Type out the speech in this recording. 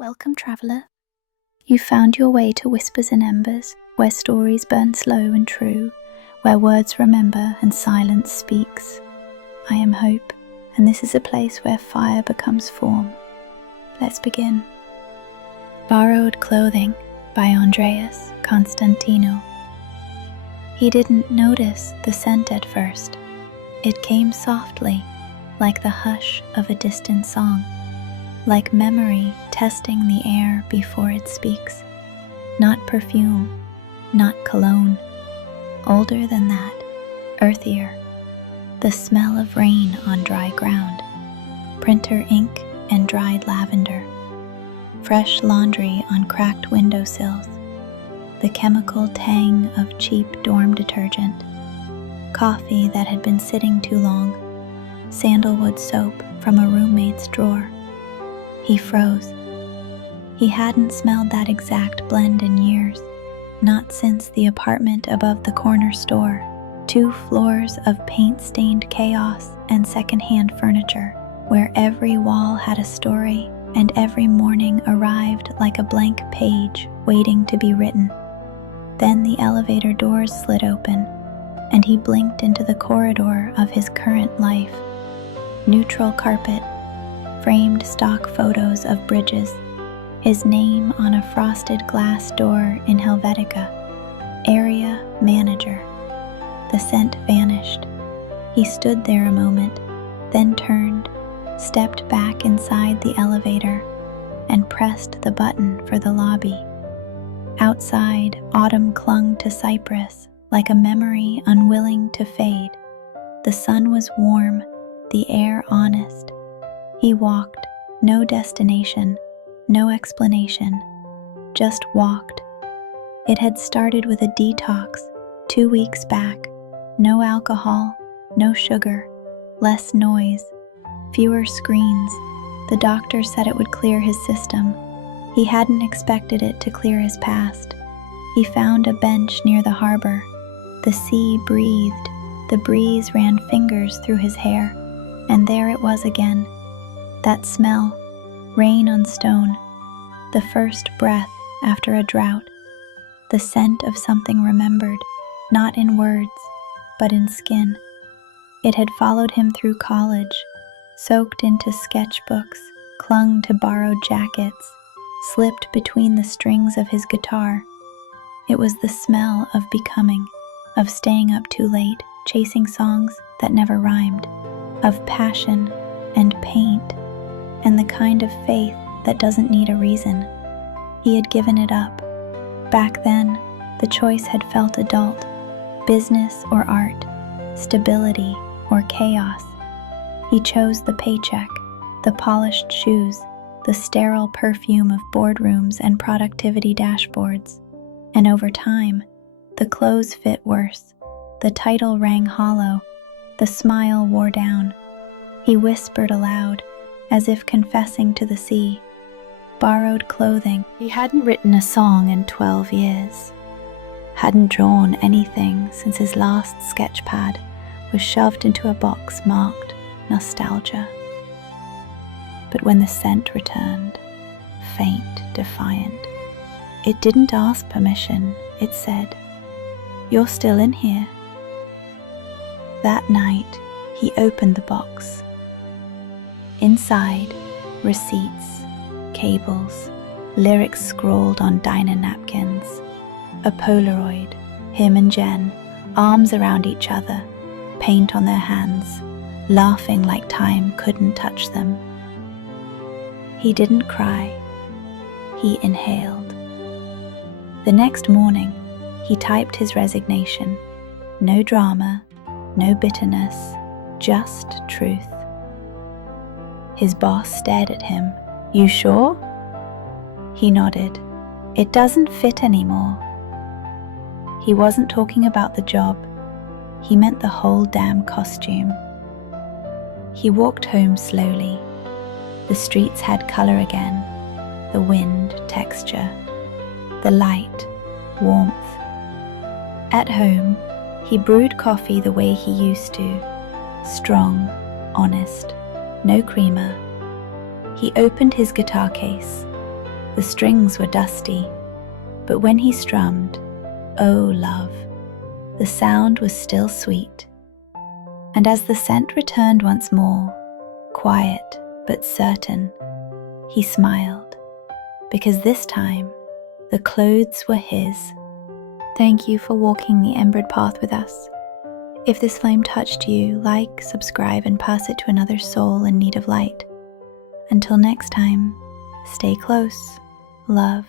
Welcome, traveller. You found your way to Whispers and Embers, where stories burn slow and true, where words remember and silence speaks. I am Hope, and this is a place where fire becomes form. Let's begin. Borrowed Clothing by Andreas Constantino. He didn't notice the scent at first. It came softly, like the hush of a distant song, like memory testing the air before it speaks. Not perfume, not cologne. Older than that, earthier. The smell of rain on dry ground, printer ink and dried lavender, fresh laundry on cracked windowsills, the chemical tang of cheap dorm detergent, coffee that had been sitting too long, sandalwood soap from a roommate's drawer. He froze. He hadn't smelled that exact blend in years, not since the apartment above the corner store, 2 floors of paint-stained chaos and secondhand furniture, where every wall had a story and every morning arrived like a blank page waiting to be written. Then the elevator doors slid open, and he blinked into the corridor of his current life. Neutral carpet, framed stock photos of bridges, his name on a frosted glass door in Helvetica, area manager. The scent vanished. He stood there a moment, then turned, stepped back inside the elevator, and pressed the button for the lobby. Outside, autumn clung to cypress like a memory unwilling to fade. The sun was warm, the air honest. He walked, no destination, no explanation, just walked. It had started with a detox 2 weeks back. No alcohol, no sugar, less noise, fewer screens. The doctor said it would clear his system. He hadn't expected it to clear his past. He found a bench near the harbor. The sea breathed, the breeze ran fingers through his hair, and there it was again. That smell, rain on stone, the first breath after a drought, the scent of something remembered, not in words, but in skin. It had followed him through college, soaked into sketchbooks, clung to borrowed jackets, slipped between the strings of his guitar. It was the smell of becoming, of staying up too late, chasing songs that never rhymed, of passion and paint, and the kind of faith that doesn't need a reason. He had given it up. Back then, the choice had felt adult. Business or art, stability or chaos. He chose the paycheck, the polished shoes, the sterile perfume of boardrooms and productivity dashboards. And over time, the clothes fit worse. The title rang hollow. The smile wore down. He whispered aloud, as if confessing to the sea. Borrowed clothing. He hadn't written a song in 12 years. Hadn't drawn anything since his last sketch pad was shoved into a box marked nostalgia. But when the scent returned, faint, defiant, it didn't ask permission. It said, "You're still in here." That night, he opened the box. Inside, receipts, cables, lyrics scrawled on diner napkins, a Polaroid, him and Jen, arms around each other, paint on their hands, laughing like time couldn't touch them. He didn't cry. He inhaled. The next morning, he typed his resignation. No drama, no bitterness, just truth. His boss stared at him. "You sure?" He nodded. "It doesn't fit anymore." He wasn't talking about the job. He meant the whole damn costume. He walked home slowly. The streets had color again. The wind, texture. The light, warmth. At home, he brewed coffee the way he used to. Strong, honest, no creamer. He opened his guitar case. The strings were dusty, but when he strummed, oh love, the sound was still sweet. And as the scent returned once more, quiet but certain, he smiled, because this time the clothes were his. Thank you for walking the embered path with us. If this flame touched you, like, subscribe, and pass it to another soul in need of light. Until next time, stay close, love.